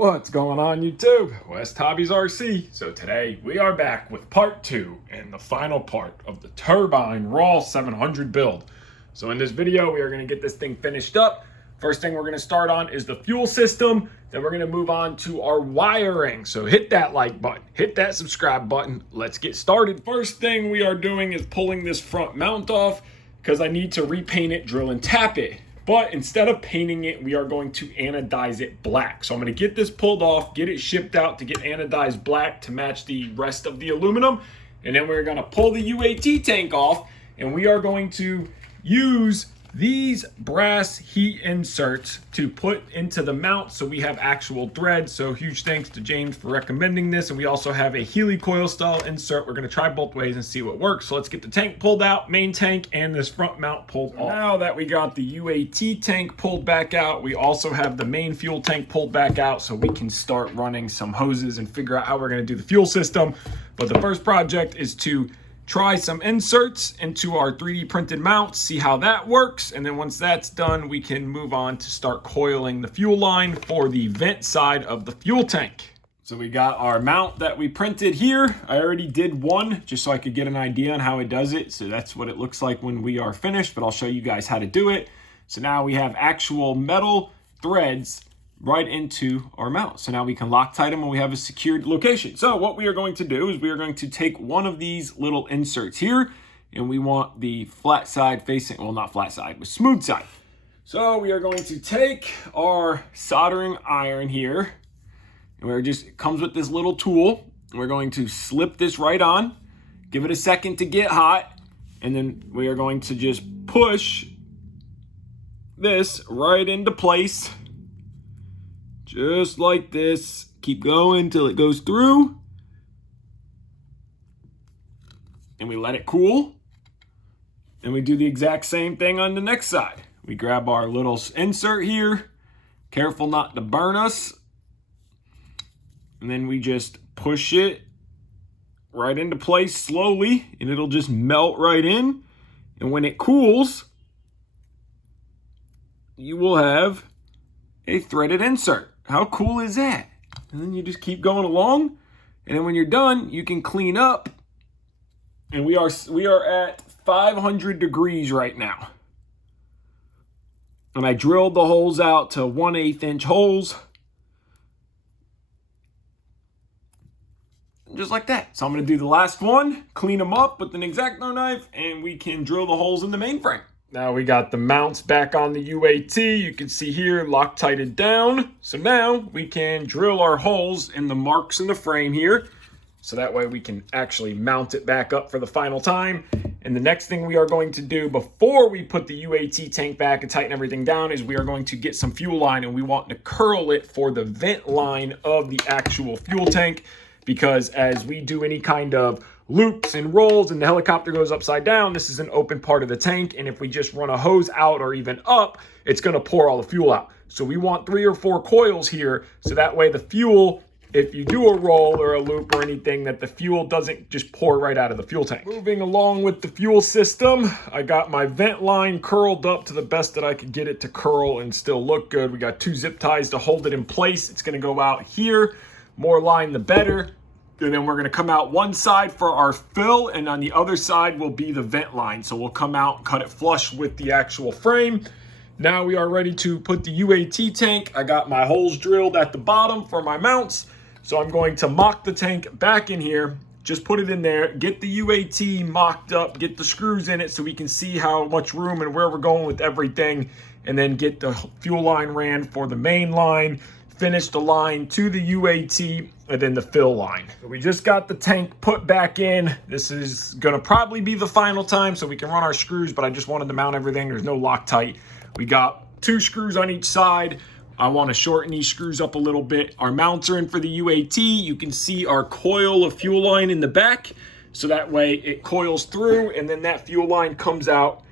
What's going on YouTube? WestHobbiesRC. So today we are back with part 2 and the final part of the Turbine Raw 700 build. So in this video we are going to get this thing finished up. First thing we're going to start on is the fuel system. Then we're going to move on to our wiring. So hit that like button, hit that subscribe button. Let's get started. First thing we are doing is pulling this front mount off because I need to repaint it, drill and tap it. But instead of painting it, we are going to anodize it black. So I'm going to get this pulled off, get it shipped out to get anodized black to match the rest of the aluminum. And then we're going to pull the UAT tank off, and we are going to use these brass heat inserts to put into the mount so we have actual thread. So huge thanks to James for recommending this. And we also have a helicoil style insert. We're going to try both ways and see what works. So let's get the tank pulled out, main tank, and this front mount pulled off. Now that we got the UAT tank pulled back out, we also have the main fuel tank pulled back out so we can start running some hoses and figure out how we're going to do the fuel system. But the first project is to try some inserts into our 3D printed mount, see how that works, and then once that's done, we can move on to start coiling the fuel line for the vent side of the fuel tank. So we got our mount that we printed here. I already did one just so I could get an idea on how it does it. So that's what it looks like when we are finished, but I'll show you guys how to do it. So now we have actual metal threads right into our mount. So now we can Loctite them when we have a secured location. So what we are going to do is we are going to take one of these little inserts here, and we want the flat side facing, well, not flat side, but smooth side. So we are going to take our soldering iron here, and it comes with this little tool, and we're going to slip this right on, give it a second to get hot, and then we are going to just push this right into place. Just like this. Keep going till it goes through. And we let it cool. And we do the exact same thing on the next side. We grab our little insert here. Careful not to burn us. And then we just push it right into place slowly. And it'll just melt right in. And when it cools, you will have a threaded insert. How cool is that? And then you just keep going along, and then when you're done, you can clean up. And we are at 500 degrees right now. And I drilled the holes out to 1/8 inch holes. Just like that. So I'm going to do the last one, clean them up with an X-Acto knife, and we can drill the holes in the mainframe. Now we got the mounts back on the UAT. You can see here, Loctited down. So now we can drill our holes in the marks in the frame here. So that way we can actually mount it back up for the final time. And the next thing we are going to do before we put the UAT tank back and tighten everything down is we are going to get some fuel line, and we want to curl it for the vent line of the actual fuel tank. Because as we do any kind of loops and rolls and the helicopter goes upside down, this is an open part of the tank, and if we just run a hose out or even up, it's going to pour all the fuel out. So we want 3 or 4 coils here, so that way the fuel, if you do a roll or a loop or anything, that the fuel doesn't just pour right out of the fuel tank. Moving along with the fuel system, I got my vent line curled up to the best that I could get it to curl and still look good. We got 2 zip ties to hold it in place. It's going to go out here. More line the better. And then we're going to come out one side for our fill, and on the other side will be the vent line. So we'll come out and cut it flush with the actual frame. Now we are ready to put the UAT tank. I got my holes drilled at the bottom for my mounts. So I'm going to mock the tank back in here. Just put it in there, get the UAT mocked up, get the screws in it so we can see how much room and where we're going with everything. And then get the fuel line ran for the main line. Finish the line to the UAT, and then the fill line. So we just got the tank put back in. This is gonna probably be the final time so we can run our screws, but I just wanted to mount everything. There's no Loctite. We got 2 screws on each side. I wanna shorten these screws up a little bit. Our mounts are in for the UAT. You can see our coil of fuel line in the back. So that way it coils through, and then that fuel line comes out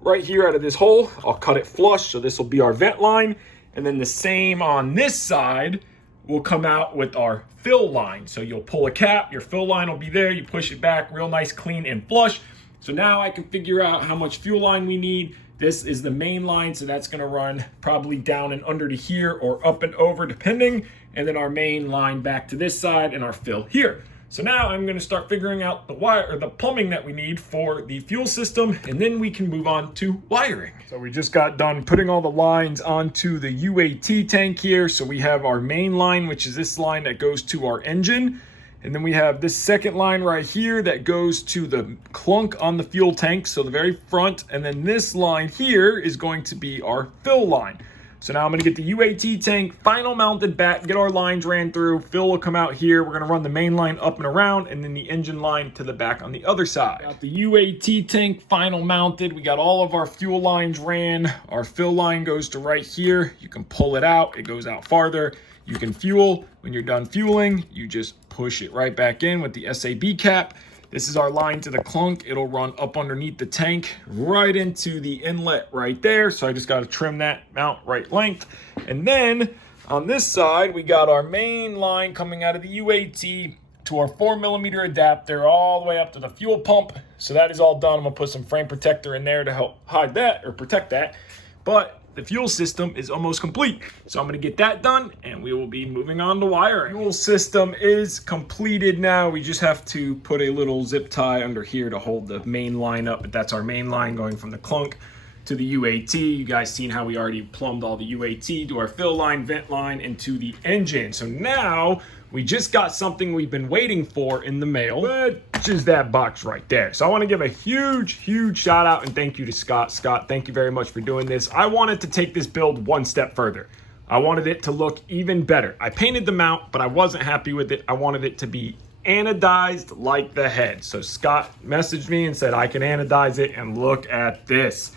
right here out of this hole. I'll cut it flush, so this will be our vent line. And then the same on this side will come out with our fill line. So you'll pull a cap, your fill line will be there, you push it back real nice, clean, and flush. So now I can figure out how much fuel line we need. This is the main line, so that's gonna run probably down and under to here or up and over depending. and then our main line back to this side and our fill here. So now I'm going to start figuring out the wire or the plumbing that we need for the fuel system, and then we can move on to wiring. So we just got done putting all the lines onto the UAT tank here. So we have our main line, which is this line that goes to our engine. And then we have this second line right here that goes to the clunk on the fuel tank, so the very front. And then this line here is going to be our fill line. So now I'm going to get the UAT tank final mounted back, get our lines ran through. Fill will come out here. We're going to run the main line up and around, and then the engine line to the back on the other side. Got the UAT tank final mounted. We got all of our fuel lines ran. Our fill line goes to right here. You can pull it out. It goes out farther. You can fuel. When you're done fueling, you just push it right back in with the SAB cap. This is our line to the clunk. It'll run up underneath the tank right into the inlet right there. So I just got to trim that mount right length. And then on this side, we got our main line coming out of the UAT to our 4mm adapter all the way up to the fuel pump. So that is all done. I'm going to put some frame protector in there to help hide that or protect that. But the fuel system is almost complete. So I'm going to get that done and we will be moving on to wiring. Fuel system is completed now. We just have to put a little zip tie under here to hold the main line up. But that's our main line going from the clunk to the UAT. You guys seen how we already plumbed all the UAT to our fill line, vent line, and to the engine. So now we just got something we've been waiting for in the mail, which is that box right there. So I want to give a huge shout out and thank you to Scott. Scott, thank you very much for doing this. I wanted to take this build one step further. I wanted it to look even better. I painted the mount, but I wasn't happy with it. I wanted it to be anodized like the head. So Scott messaged me and said, I can anodize it, and look at this.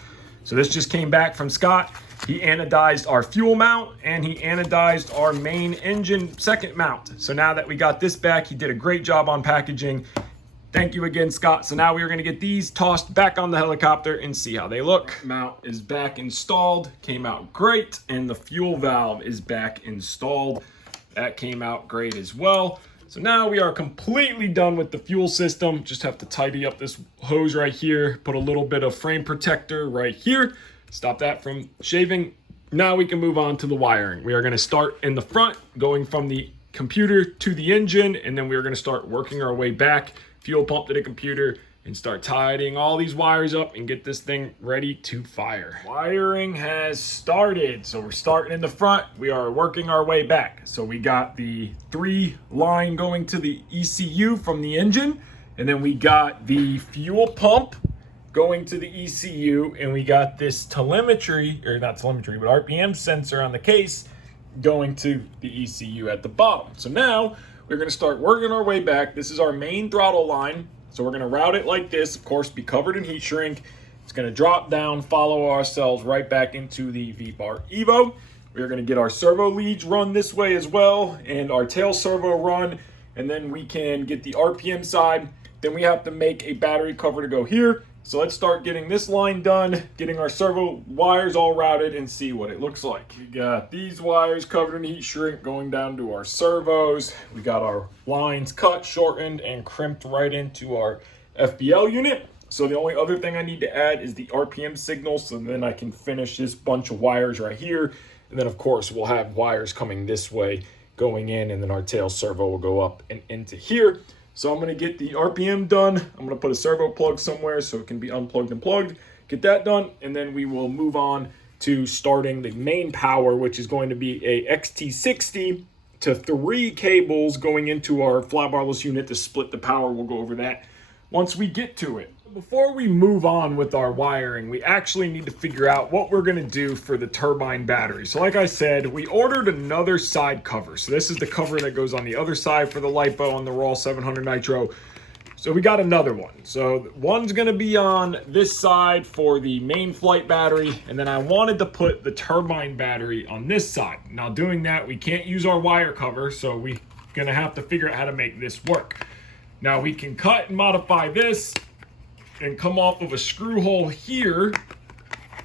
So this just came back from Scott. He anodized our fuel mount and he anodized our main engine second mount. So now that we got this back, he did a great job on packaging. Thank you again, Scott. So now we are going to get these tossed back on the helicopter and see how they look. Mount is back installed, came out great, and the fuel valve is back installed. That came out great as well. So now we are completely done with the fuel system. Just have to tidy up this hose right here, put a little bit of frame protector right here, stop that from shaving. Now we can move on to the wiring. We are going to start in the front, going from the computer to the engine, and then we are going to start working our way back, fuel pump to the computer, and start tidying all these wires up and get this thing ready to fire. Wiring has started. So we're starting in the front. We are working our way back. So we got the 3 line going to the ECU from the engine, and then we got the fuel pump going to the ECU, and we got this telemetry, or not telemetry, but RPM sensor on the case going to the ECU at the bottom. So now we're going to start working our way back. This is our main throttle line. So we're going to route it like this, of course, be covered in heat shrink. It's going to drop down, follow ourselves right back into the V-Bar Evo. We're going to get our servo leads run this way as well, and our tail servo run, and then we can get the RPM side. Then we have to make a battery cover to go here. So let's start getting this line done, getting our servo wires all routed, and see what it looks like. We got these wires covered in heat shrink going down to our servos. We got our lines cut, shortened, and crimped right into our FBL unit. So the only other thing I need to add is the RPM signal, so then I can finish this bunch of wires right here. And then of course we'll have wires coming this way going in, and then our tail servo will go up and into here. So I'm going to get the RPM done. I'm going to put a servo plug somewhere so it can be unplugged and plugged. Get that done, and then we will move on to starting the main power, which is going to be a XT60 to 3 cables going into our flybarless unit to split the power. We'll go over that once we get to it. Before we move on with our wiring, we actually need to figure out what we're going to do for the turbine battery. So like I said, we ordered another side cover. So this is the cover that goes on the other side for the LiPo on the Raw 700 Nitro. So we got another one. So one's going to be on this side for the main flight battery, and then I wanted to put the turbine battery on this side. Now doing that, we can't use our wire cover, so we're going to have to figure out how to make this work. Now we can cut and modify this and come off of a screw hole here,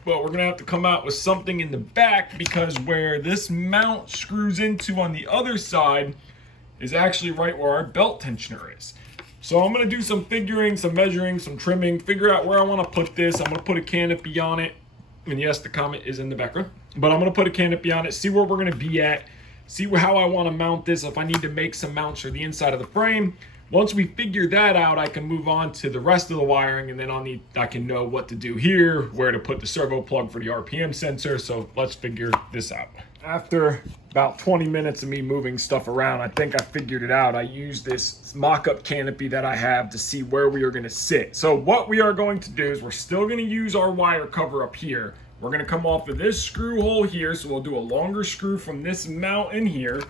but we're gonna have to come out with something in the back, because where this mount screws into on the other side is actually right where our belt tensioner is. So I'm gonna do some figuring, some measuring, some trimming, figure out where I wanna put this. I'm gonna put a canopy on it, and yes, the Comet is in the background, but I'm gonna put a canopy on it, see where we're gonna be at, see how I want to mount this, if I need to make some mounts for the inside of the frame. Once we figure that out, I can move on to the rest of the wiring, and then I can know what to do here, where to put the servo plug for the RPM sensor. So let's figure this out. After about 20 minutes of me moving stuff around, I think I figured it out. I used this mock-up canopy that I have to see where we are going to sit. So what we are going to do is we're still going to use our wire cover up here. We're going to come off of this screw hole here, so we'll do a longer screw from this mount in here.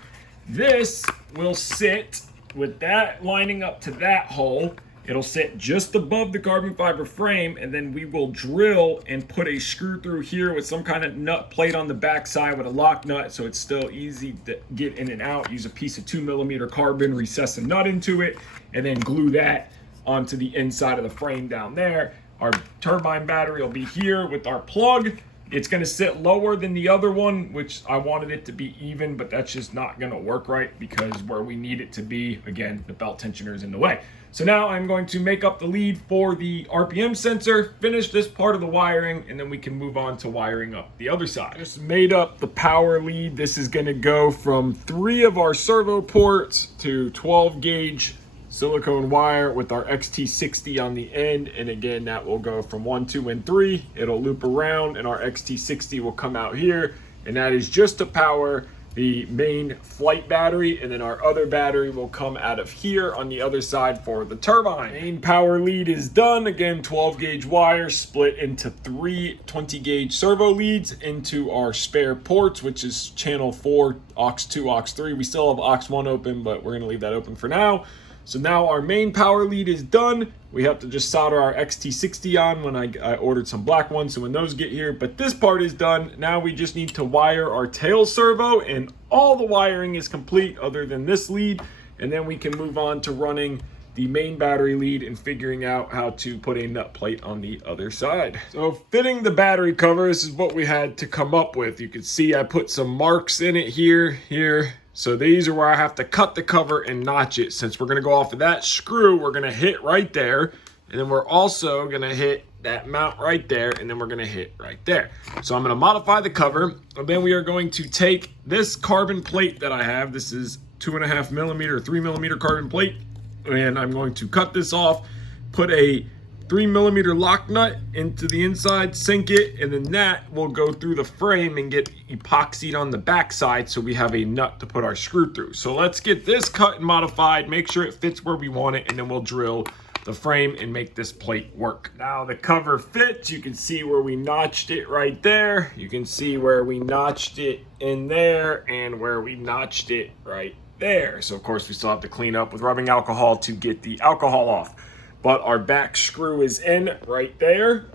This will sit with that lining up to that hole. It'll sit just above the carbon fiber frame, and then we will drill and put a screw through here with some kind of nut plate on the back side with a lock nut, so it's still easy to get in and out. Use a piece of 2mm carbon, recess a nut into it, and then glue that onto the inside of the frame down there. Our turbine battery will be here with our plug. It's going to sit lower than the other one, which I wanted it to be even, but that's just not going to work right because where we need it to be, again, the belt tensioner is in the way. So now I'm going to make up the lead for the RPM sensor, finish this part of the wiring, and then we can move on to wiring up the other side. Just made up the power lead. This is going to go from 3 of our servo ports to 12 gauge silicone wire with our XT60 on the end, and again that will go from 1, 2, and 3. It'll loop around and our XT60 will come out here, and that is just to power the main flight battery, and then our other battery will come out of here on the other side for the turbine. Main power lead is done. Again, 12 gauge wire split into 3 20 gauge servo leads into our spare ports, which is channel 4, aux 2, aux 3. We still have aux 1 open, but we're going to leave that open for now. So now our main power lead is done. We have to just solder our XT60 on when I ordered some black ones, so when those get here. But this part is done. Now we just need to wire our tail servo, and all the wiring is complete other than this lead. And then we can move on to running the main battery lead and figuring out how to put a nut plate on the other side. So fitting the battery cover, this is what we had to come up with. You can see I put some marks in it here. So these are where I have to cut the cover and notch it. Since we're going to go off of that screw, we're going to hit right there. And then we're also going to hit that mount right there. And then we're going to hit right there. So I'm going to modify the cover. And then we are going to take this carbon plate that I have. This is 2.5mm, 3mm carbon plate. And I'm going to cut this off, put a 3mm lock nut into the inside, sink it, and then that will go through the frame and get epoxied on the back side so we have a nut to put our screw through. So let's get this cut and modified, make sure it fits where we want it, and then we'll drill the frame and make this plate work. Now the cover fits. You can see where we notched it right there. You can see where we notched it in there and where we notched it right there. So of course we still have to clean up with rubbing alcohol to get the alcohol off. But our back screw is in right there.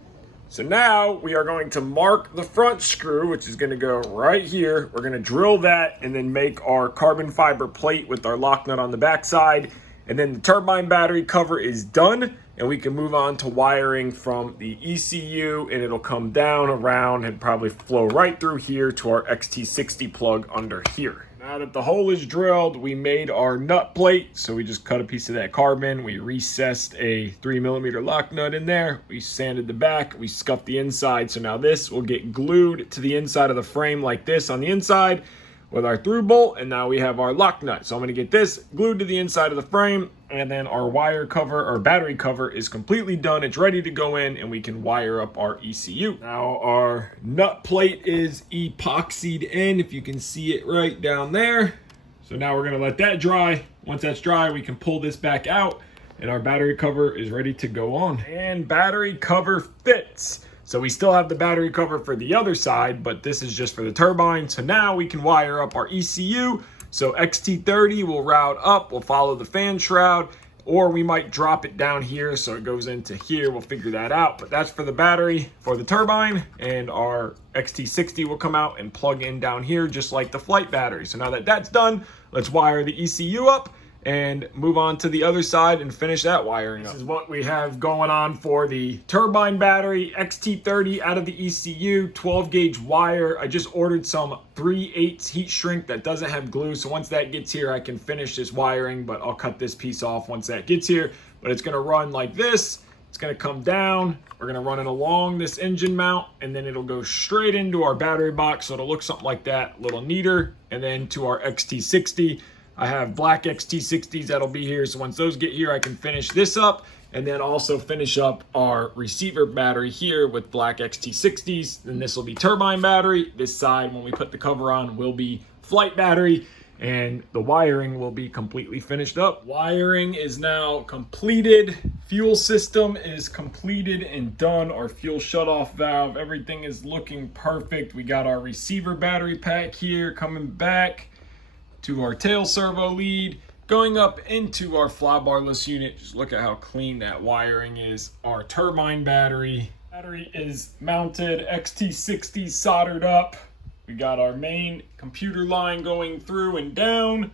So now we are going to mark the front screw, which is going to go right here. We're going to drill that and then make our carbon fiber plate with our lock nut on the back side. And then the turbine battery cover is done, and we can move on to wiring from the ECU, and it'll come down around and probably flow right through here to our XT60 plug under here. Now that the hole is drilled, we made our nut plate. So we just cut a piece of that carbon. We recessed a 3mm lock nut in there. We sanded the back. We scuffed the inside. So now this will get glued to the inside of the frame like this on the inside with our through bolt. And now we have our lock nut. So I'm going to get this glued to the inside of the frame. And then our wire cover, our battery cover is completely done. It's ready to go in, and we can wire up our ECU. Now our nut plate is epoxied in, if you can see it right down there. So now we're gonna let that dry. Once that's dry, we can pull this back out, and our battery cover is ready to go on. And battery cover fits. So we still have the battery cover for the other side, but this is just for the turbine. So now we can wire up our ECU. So XT30 will route up, we'll follow the fan shroud, or we might drop it down here so it goes into here. We'll figure that out, but that's for the battery for the turbine, and our XT60 will come out and plug in down here just like the flight battery. So now that that's done, let's wire the ECU up and move on to the other side and finish that wiring up. This is what we have going on for the turbine battery, XT30 out of the ECU, 12 gauge wire. I just ordered some 3/8 heat shrink that doesn't have glue. So once that gets here, I can finish this wiring, but I'll cut this piece off once that gets here. But it's gonna run like this. It's going to come down. We're going to run it along this engine mount, and then it'll go straight into our battery box. So it'll look something like that, a little neater. And then to our XT60. I have black XT60s that'll be here. So once those get here, I can finish this up and then also finish up our receiver battery here with black XT60s. Then this will be turbine battery. This side, when we put the cover on, will be flight battery. And the wiring will be completely finished up. Wiring is now completed. Fuel system is completed and done. Our fuel shutoff valve, everything is looking perfect. We got our receiver battery pack here coming back to our tail servo lead, going up into our flybarless unit. Just look at how clean that wiring is. Our turbine battery is mounted, XT60 soldered up. We got our main computer line going through and down.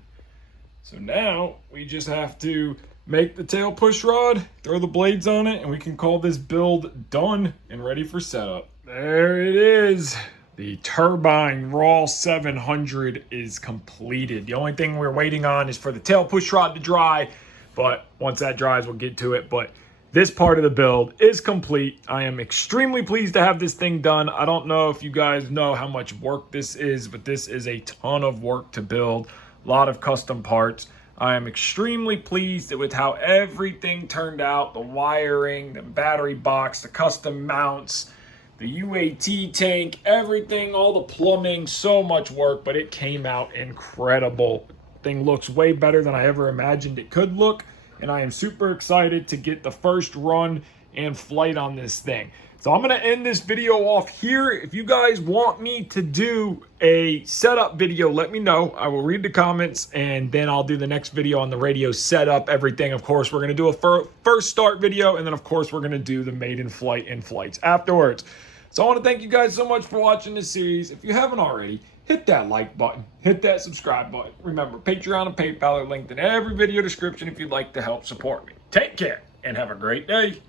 So now we just have to make the tail push rod, throw the blades on it, and we can call this build done and ready for setup. There it is. The Turbine Raw 700 is completed. The only thing we're waiting on is for the tail push rod to dry, but once that dries, we'll get to it. But this part of the build is complete. I am extremely pleased to have this thing done. I don't know if you guys know how much work this is, but this is a ton of work to build. A lot of custom parts. I am extremely pleased with how everything turned out. The wiring, the battery box, the custom mounts, the UAT tank, everything, all the plumbing, so much work, but it came out incredible. Thing looks way better than I ever imagined it could look, and I am super excited to get the first run and flight on this thing. So I'm going to end this video off here. If you guys want me to do a setup video, let me know. I will read the comments, and then I'll do the next video on the radio setup, everything. Of course, we're going to do a first start video, and then, of course, we're going to do the maiden flight and flights afterwards. So I want to thank you guys so much for watching this series. If you haven't already, hit that like button, hit that subscribe button. Remember, Patreon and PayPal are linked in every video description if you'd like to help support me. Take care and have a great day.